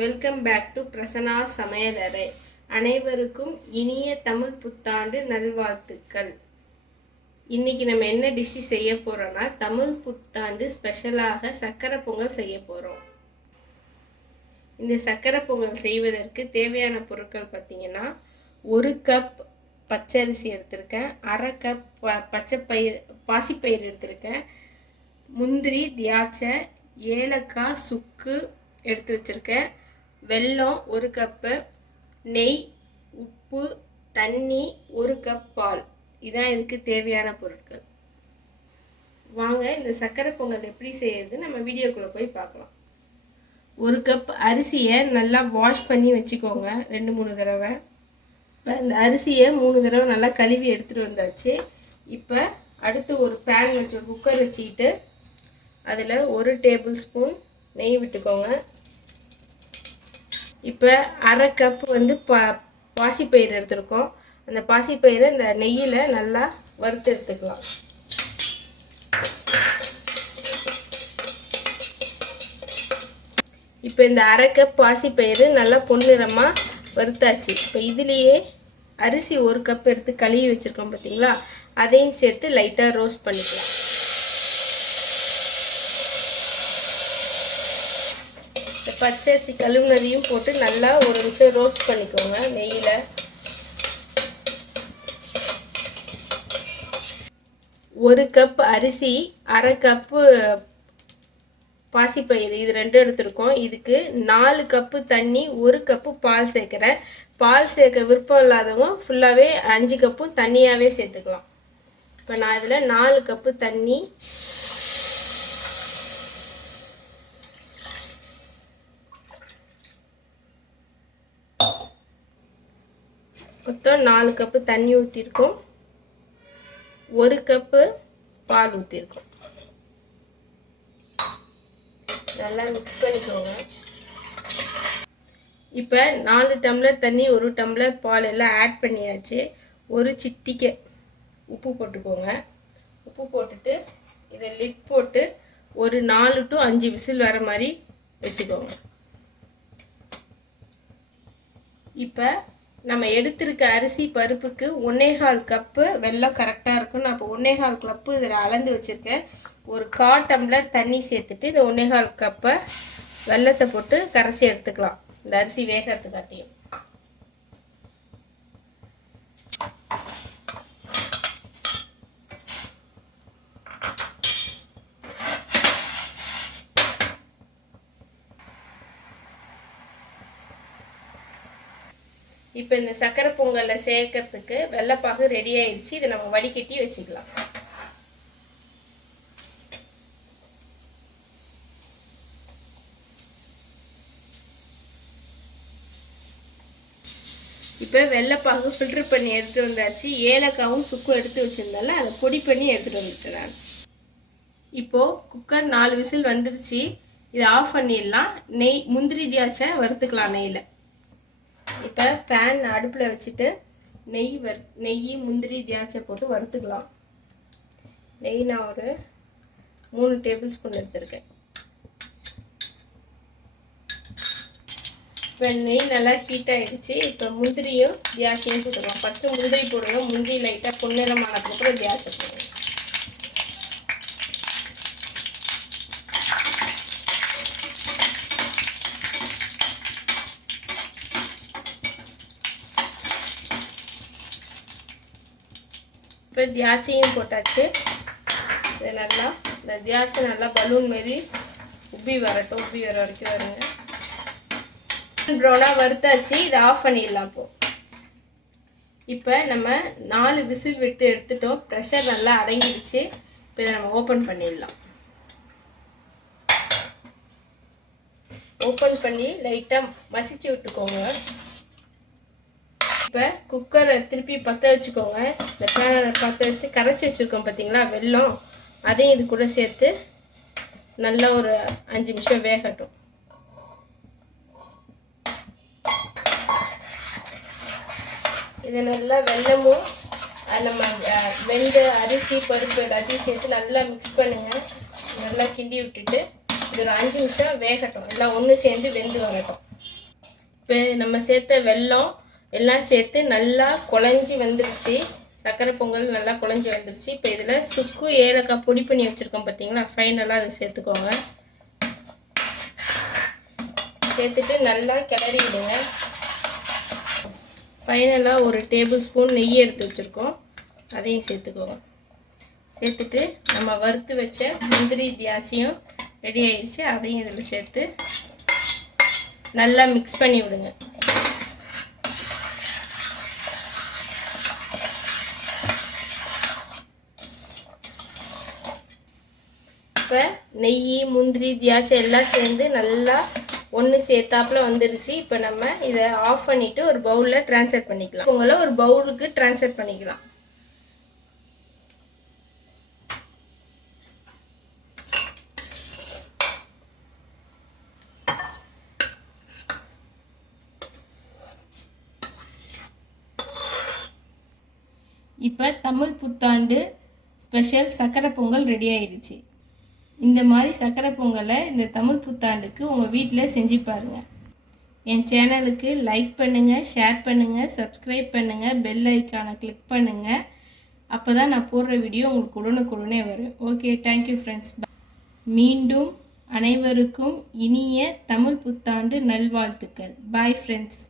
Welcome back to Prasanna சமையலறை. அனைவருக்கும் இனிய தமிழ் புத்தாண்டு நல்வாழ்த்துக்கள். இன்னைக்கு நம்ம என்ன டிஷ் செய்ய போறோம்னா, தமிழ் புத்தாண்டு ஸ்பெஷலாக சக்கரை பொங்கல் செய்ய போகிறோம். இந்த சக்கரை பொங்கல் செய்வதற்கு தேவையான பொருட்கள் பார்த்தீங்கன்னா, 1 கப் பச்சரிசி எடுத்திருக்கேன், 1/2 கப் பாசிப்பயிறு எடுத்திருக்கேன், முந்திரி, திராட்சை, ஏலக்காய், சுக்கு எடுத்து வச்சுருக்கேன், வெல்லம் 1 கப்பு, நெய், உப்பு, தண்ணி, 1 கப் பால். இதான் இதுக்கு தேவையான பொருட்கள். வாங்க இந்த சக்கரை பொங்கல் எப்படி செய்யறது நம்ம வீடியோக்குள்ளே போய் பார்க்கலாம். 1 கப் அரிசியை நல்லா வாஷ் பண்ணி வச்சுக்கோங்க 2-3 தடவை. இப்போ இந்த அரிசியை 3 தடவை நல்லா கழுவி எடுத்துகிட்டு வந்தாச்சு. இப்போ அடுத்து ஒரு பேன் வச்சு குக்கர் வச்சுக்கிட்டு அதில் 1 டேபிள் ஸ்பூன் நெய் விட்டுக்கோங்க. இப்போ 1/2 கப் பாசிப்பயிறு எடுத்துருக்கோம். அந்த பாசிப்பயிரை இந்த நெய்யில் நல்லா வறுத்து எடுத்துக்கலாம். இப்போ இந்த 1/2 கப் பாசிப்பயிறு நல்லா பொன்னிறமாக வறுத்தாச்சு. இப்போ இதுலேயே அரிசி 1 கப் எடுத்து கழுவி வச்சுருக்கோம் பார்த்தீங்களா, அதையும் சேர்த்து லைட்டாக ரோஸ்ட் பண்ணிக்கலாம். பச்சரிசி கழுவுனதையும் போட்டு நல்லா 1 நிமிஷம் ரோஸ்ட் பண்ணிக்கோங்க நெய்யில். ஒரு கப் அரிசி, 1/2 கப்பு பாசிப்பயிறு, இது 2 எடுத்துருக்கோம். இதுக்கு 4 கப்பு தண்ணி, 1 கப்பு பால் சேர்க்குறேன். பால் சேர்க்க விருப்பம் இல்லாதவங்க ஃபுல்லாகவே 5 கப்பும் தண்ணியாகவே சேர்த்துக்கலாம். இப்போ நான் இதில் 4 கப்பு தண்ணி, மொத்தம் 4 கப்பு தண்ணி ஊற்றிருக்கோம், 1 கப்பு பால் ஊற்றிருக்கோம். நல்லா மிக்ஸ் பண்ணிக்கோங்க. இப்போ 4 டம்ளர் தண்ணி, 1 டம்ளர் பால் எல்லாம் ஆட் பண்ணியாச்சு. 1 சிட்டிகை உப்பு போட்டுக்கோங்க. உப்பு போட்டுட்டு இதை லிட் போட்டு ஒரு 4 to 5 விசில் வர மாதிரி வச்சுக்கோங்க. இப்போ நம்ம எடுத்திருக்க அரிசி பருப்புக்கு 1/4 கப்பு வெல்லம் கரெக்டாக இருக்கும். நான் இப்போ 1/4 கப்பு இதில் அளந்து வச்சுருக்கேன். ஒரு 1/4 டம்ளர் தண்ணி சேர்த்துட்டு இந்த 1/4 கப்பை வெல்லத்தை போட்டு கரைச்சி எடுத்துக்கலாம், இந்த அரிசி வேகிறதுக்காட்டியும். இப்போ இந்த சக்கரை பொங்கலில் சேர்க்கறதுக்கு வெள்ளைப்பாகு ரெடி ஆயிடுச்சு. இதை நம்ம வடிகட்டி வச்சுக்கலாம். இப்போ வெள்ளைப்பாகு ஃபில்டர் பண்ணி எடுத்துகிட்டு வந்தாச்சு. ஏலக்காவும் சுக்கும் எடுத்து வச்சுருந்தால அதை பொடி பண்ணி எடுத்துகிட்டு வந்துட்டேன் நான். இப்போது குக்கர் 4 விசில் வந்துருச்சு. இதை ஆஃப் பண்ணிடலாம். நெய், முந்திரி, திராட்சை வறுத்துக்கலாம் நெய்யில். இப்போ பேன் அடுப்பில் வச்சுட்டு நெய், முந்திரி, திராட்சை போட்டு வறுத்துக்கலாம். நெய் நான் ஒரு 3 டேபிள் ஸ்பூன் எடுத்துருக்கேன். இப்போ நெய் நல்லா ஹீட் ஆகிடுச்சு. இப்போ முந்திரியும் திராட்சையும் போட்டுக்கலாம். ஃபஸ்ட்டு முந்திரி போடுங்க. முந்திரி லைட்டாக பொன்னிறமானதுக்கப்புறம் திராட்சை போடுங்க. இப்போ திராட்சையும் போட்டாச்சு. இது நல்லா இந்த திராட்சை நல்லா பலூன் மாரி உப்பி வரட்டும். உப்பி வர வரைக்கும் வருங்க. ப்ரௌனாக வறுத்தாச்சு. இதை ஆஃப் பண்ணிடலாம். இப்போ நம்ம 4 விசில் விட்டு எடுத்துட்டோம். ப்ரெஷர் நல்லா அடங்கிடுச்சு. இப்போ இதை நம்ம ஓப்பன் பண்ணிடலாம். ஓப்பன் பண்ணி லைட்டாக மசிச்சு விட்டுக்கோங்க. இப்போ குக்கரை திருப்பி பற்ற வச்சுக்கோங்க. இந்த பேனை பற்ற வச்சுட்டு கரைச்சி வச்சுருக்கோம் பார்த்தீங்களா வெல்லம், அதையும் இது கூட சேர்த்து நல்லா ஒரு 5 நிமிஷம் வேகட்டும். இது நல்லா வெல்லமும் நம்ம வெந்த அரிசி பருப்பு எல்லாத்தையும் சேர்த்து நல்லா மிக்ஸ் பண்ணுங்கள். நல்லா கிண்டி விட்டுட்டு இது ஒரு 5 நிமிஷம் வேகட்டும். எல்லாம் ஒன்று சேர்ந்து வெந்து வரட்டும். இப்போ நம்ம சேர்த்த வெல்லம் எல்லாம் சேர்த்து நல்லா குழஞ்சி வந்துருச்சு. சர்க்கரை பொங்கல் நல்லா குழஞ்சி வந்துருச்சு. இப்போ இதில் சுக்கு ஏலக்காய் பொடி பண்ணி வச்சுருக்கோம் பார்த்தீங்களா, ஃபைனலாக அதை சேர்த்துக்கோங்க. சேர்த்துட்டு நல்லா கிளறி விடுங்க. ஃபைனலாக ஒரு டேபிள் ஸ்பூன் நெய் எடுத்து வச்சுருக்கோம், அதையும் சேர்த்துக்கோங்க. சேர்த்துட்டு நம்ம வறுத்து வச்ச முந்திரி திராட்சையும் ரெடி ஆயிடுச்சு, அதையும் இதில் சேர்த்து நல்லா மிக்ஸ் பண்ணி விடுங்க. இப்போ நெய் முந்திரி திராட்சை எல்லாம் சேர்ந்து நல்லா ஒன்று சேர்த்தாப்புல வந்துருச்சு. இப்போ நம்ம இதை ஆஃப் பண்ணிவிட்டு ஒரு பவுலில் ட்ரான்ஸ்ஃபர் பண்ணிக்கலாம். உங்களை ஒரு பவுலுக்கு ட்ரான்ஸ்ஃபர் பண்ணிக்கலாம். இப்போ தமிழ் புத்தாண்டு ஸ்பெஷல் சக்கரை பொங்கல் ரெடி ஆயிடுச்சு. இந்த மாதிரி சக்கரை பொங்கலை இந்த தமிழ் புத்தாண்டுக்கு உங்கள் வீட்டில் செஞ்சு பாருங்கள். என் சேனலுக்கு லைக் பண்ணுங்கள், ஷேர் பண்ணுங்கள், சப்ஸ்கிரைப் பண்ணுங்கள், பெல் ஐக்கானை கிளிக் பண்ணுங்கள். அப்போ தான் நான் போடுற வீடியோ உங்களுக்கு உடனுக்குடனே வரும். Okay, thank you friends. மீண்டும் அனைவருக்கும் இனிய தமிழ் புத்தாண்டு நல்வாழ்த்துக்கள். Bye friends.